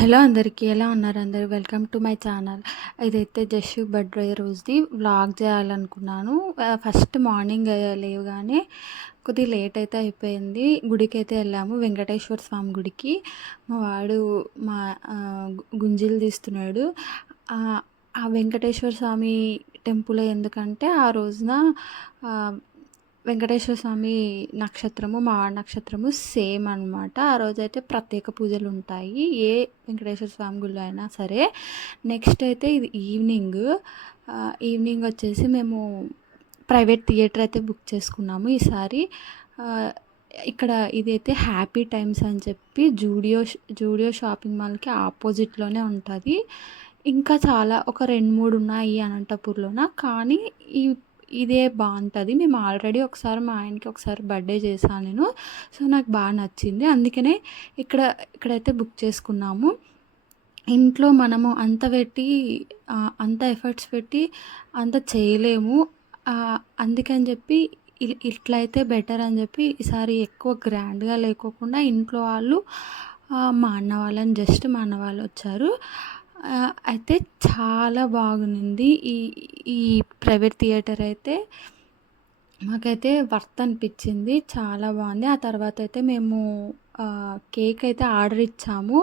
Hello అందరికీ, ఎలా ఉన్నారు అందరూ? Welcome to my channel. ఇదైతే జస్ట్ బర్త్డే రోజుది వ్లాగ్ చేయాలనుకున్నాను. ఫస్ట్ మార్నింగ్ లేవగానే కొద్దిగా లేట్ అయితే అయిపోయింది. గుడికైతే వెళ్ళాము, వెంకటేశ్వర స్వామి గుడికి. మా వాడు మా గుంజీలు తీస్తున్నాడు. ఆ వెంకటేశ్వర స్వామి టెంపుల్ ఎందుకంటే ఆ రోజున వెంకటేశ్వర స్వామి నక్షత్రము, మా నక్షత్రము సేమ్ అనమాట. ఆ రోజైతే ప్రత్యేక పూజలు ఉంటాయి, ఏ వెంకటేశ్వర స్వామి గుడిలో అయినా సరే. నెక్స్ట్ అయితే ఇది ఈవినింగ్ వచ్చేసి మేము ప్రైవేట్ థియేటర్ అయితే బుక్ చేసుకున్నాము ఈసారి. ఇక్కడ ఇదైతే హ్యాపీ టైమ్స్ అని చెప్పి జూడియో షాపింగ్ మాల్కి ఆపోజిట్లోనే ఉంటుంది. ఇంకా చాలా ఒక 2-3 ఉన్నాయి అనంతపూర్లోన, కానీ ఇదే బాగుంటుంది. మేము ఆల్రెడీ ఒకసారి మా ఆయనకి ఒకసారి బర్త్డే చేశాను నేను. సో నాకు బాగా నచ్చింది, అందుకనే ఇక్కడైతే బుక్ చేసుకున్నాము. ఇంట్లో మనము అంత ఎఫర్ట్స్ పెట్టి అంత చేయలేము. అందుకని చెప్పి ఇట్లయితే బెటర్ అని చెప్పి ఈసారి ఎక్కువ గ్రాండ్గా లేకోకుండా ఇంట్లో వాళ్ళు, మా అన్న వాళ్ళు వచ్చారు. అయితే చాలా బాగుంది ఈ ప్రైవేట్ థియేటర్ అయితే. మాకైతే వర్త్ అనిపించింది, చాలా బాగుంది. ఆ తర్వాత అయితే మేము కేక్ అయితే ఆర్డర్ ఇచ్చాము.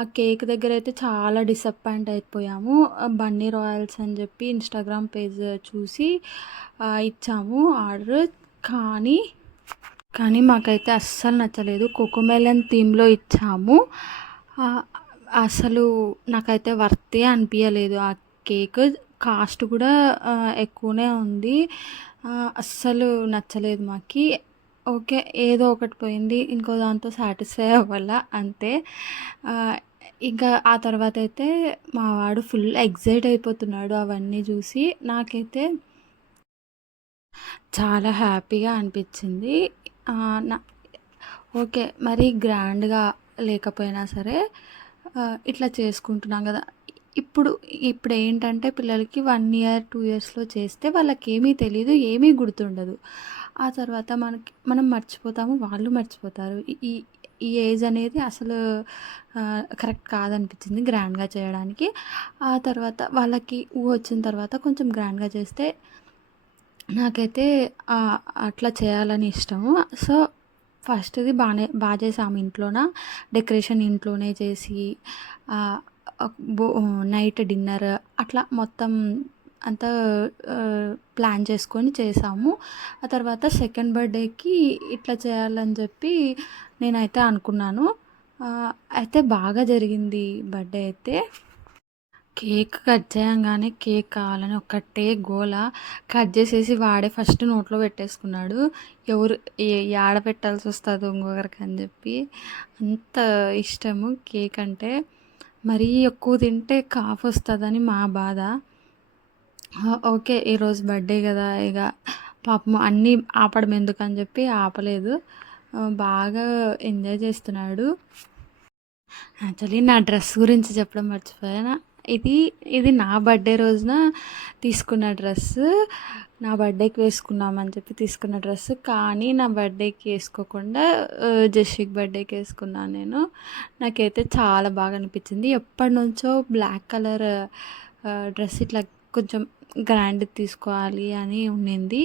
ఆ కేక్ దగ్గర అయితే చాలా డిసప్పాయింట్ అయిపోయాము. బన్నీ రాయల్స్ అని చెప్పి ఇన్స్టాగ్రామ్ పేజ్ చూసి ఇచ్చాము ఆర్డర్. కానీ మాకైతే అస్సలు నచ్చలేదు. కోకోమెలన్ థీమ్లో ఇచ్చాము. అసలు నాకైతే వర్తే అనిపించలేదు. ఆ కేక్ కాస్ట్ కూడా ఎక్కువనే ఉంది. అస్సలు నచ్చలేదు మాకు. ఓకే, ఏదో ఒకటి పోయింది, ఇంకో దాంతో సాటిస్ఫై అవ్వాలా అంతే. ఇంకా ఆ తర్వాత అయితే మా వాడు ఫుల్ ఎగ్జైట్ అయిపోతున్నాడు అవన్నీ చూసి. నాకైతే చాలా హ్యాపీగా అనిపించింది. నా ఓకే, మరి గ్రాండ్గా లేకపోయినా సరే ఇట్లా చేసుకుంటున్నాం కదా. ఇప్పుడు ఏంటంటే పిల్లలకి 1 ఇయర్ 2 ఇయర్స్లో చేస్తే వాళ్ళకి ఏమీ తెలీదు, ఏమీ గుర్తుండదు. ఆ తర్వాత మనం మర్చిపోతాము, వాళ్ళు మర్చిపోతారు. ఈ ఈ ఏజ్ అనేది అసలు కరెక్ట్ కాదనిపించింది గ్రాండ్గా చేయడానికి. ఆ తర్వాత వాళ్ళకి వచ్చిన తర్వాత కొంచెం గ్రాండ్గా చేస్తే నాకైతే అట్లా చేయాలని ఇష్టము. సో ఫస్ట్ది బాగా చేసాము ఇంట్లోన. డెకరేషన్ ఇంట్లోనే చేసి నైట్ డిన్నర్ అట్లా మొత్తం అంతా ప్లాన్ చేసుకొని చేసాము. ఆ తర్వాత సెకండ్ బర్త్డేకి ఇట్లా చేయాలని చెప్పి నేనైతే అనుకున్నాను. అయితే బాగా జరిగింది బర్త్డే అయితే. కేక్ కట్ చేయంగానే కేక్ కావాలని ఒకటే గోల. కట్ చేసేసి వాడే ఫస్ట్ నోట్లో పెట్టేసుకున్నాడు. ఎవరు యాడ పెట్టాల్సి వస్తుందో ఇంకొకరికి అని చెప్పి. అంత ఇష్టము కేక్ అంటే. మరీ ఎక్కువ తింటే కాఫ్ వస్తుందని మా బాధ. ఓకే, ఈరోజు బర్త్డే కదా, ఇక పాపం అన్నీ ఆపడం ఎందుకని చెప్పి ఆపలేదు. బాగా ఎంజాయ్ చేస్తున్నాడు. యాక్చువల్లీ నా డ్రెస్ గురించి చెప్పడం మర్చిపోయాను. ఇది నా బర్త్డే రోజున తీసుకున్న డ్రెస్సు. నా బర్త్డేకి వేసుకున్నామని చెప్పి తీసుకున్న డ్రెస్సు, కానీ నా బర్త్డేకి వేసుకోకుండా జషిక్ బర్త్డేకి వేసుకున్నాను నేను. నాకైతే చాలా బాగా అనిపించింది. ఎప్పటి నుంచో బ్లాక్ కలర్ డ్రెస్ ఇట్లా కొంచెం గ్రాండ్ తీసుకోవాలి అని ఉండింది.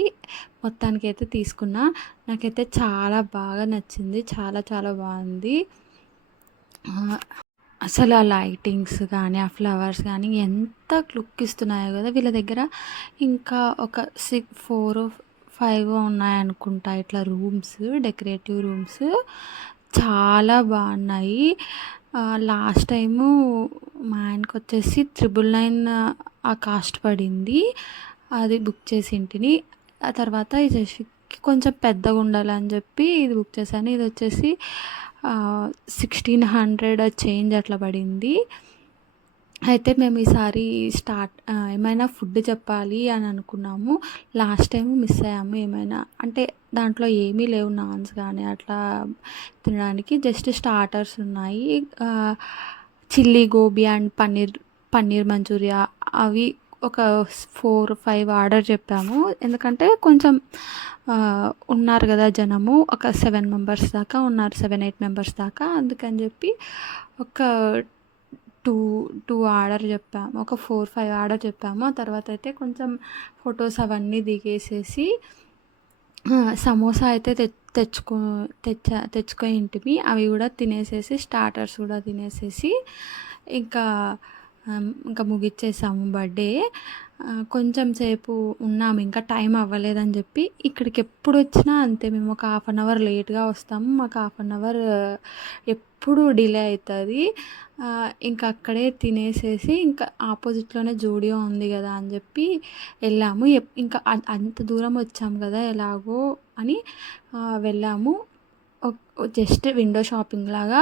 మొత్తానికి అయితే తీసుకున్నా. నాకైతే చాలా బాగా నచ్చింది, చాలా చాలా బాగుంది. అసలు ఆ లైటింగ్స్ కానీ, ఆ ఫ్లవర్స్ కానీ ఎంత లుక్ ఇస్తున్నాయో కదా వీళ్ళ దగ్గర. ఇంకా ఒక 4-5 ఉన్నాయనుకుంటా ఇట్లా రూమ్స్, డెకరేటివ్ రూమ్స్ చాలా బాగున్నాయి. లాస్ట్ టైము మా ఆయనకు వచ్చేసి 999 ఆ కాస్ట్ పడింది, అది బుక్ చేసి ఇంటిని. ఆ తర్వాత ఇది కొంచెం పెద్దగా ఉండాలని చెప్పి ఇది బుక్ చేశాను. ఇది వచ్చేసి 1600 చేంజ్ అట్లా పడింది. అయితే మేము ఈసారి ఏమైనా ఫుడ్ చెప్పాలి అని అనుకున్నాము. లాస్ట్ టైం మిస్ అయ్యాము. ఏమైనా అంటే దాంట్లో ఏమీ లేవు, నాన్స్ కానీ అట్లా తినడానికి. జస్ట్ స్టార్టర్స్ ఉన్నాయి. Chilli gobi and paneer Manchuria అవి ఒక 4-5 ఆర్డర్ చెప్పాము. ఎందుకంటే కొంచెం ఉన్నారు కదా జనము, ఒక 7 మెంబర్స్ దాకా ఉన్నారు, 7-8 మెంబర్స్ దాకా. అందుకని చెప్పి ఒక 2, 2 ఆర్డర్ చెప్పాము. ఒక 4, 5 ఆర్డర్ చెప్పాము. ఆ తర్వాత అయితే కొంచెం ఫోటోస్ అవన్నీ దిగేసేసి సమోసా అయితే తెచ్చుకొనింటిమి. అవి గూడా తినేసేసి స్టార్టర్స్ గూడా తినేసేసి ఇంకా ఇంకా ముగిచ్చేసాము బర్త్‌డే. కొంచెం సేపు ఉన్నాము. ఇంకా టైం అవ్వలేదని జెప్పి ఇక్కడికెప్పుడొచ్చినా అంతే, మేము ఒక హాఫ్ అన్ అవర్ లేట్‌గా వస్తాము. మాకు హాఫ్ అన్ అవర్ ఎప్పుడూ డిలే అయితది. ఇంకా అక్కడే తినేసేసి ఇంకా ఆపోజిట్‌లోనే జూడియో ఉంది గదా అని జెప్పి ఎళ్ళాము. ఇంకా అంత దూరం వచ్చాము గదా ఎలాగో అని వెళ్ళాము. జస్ట్ విండో షాపింగ్ లాగా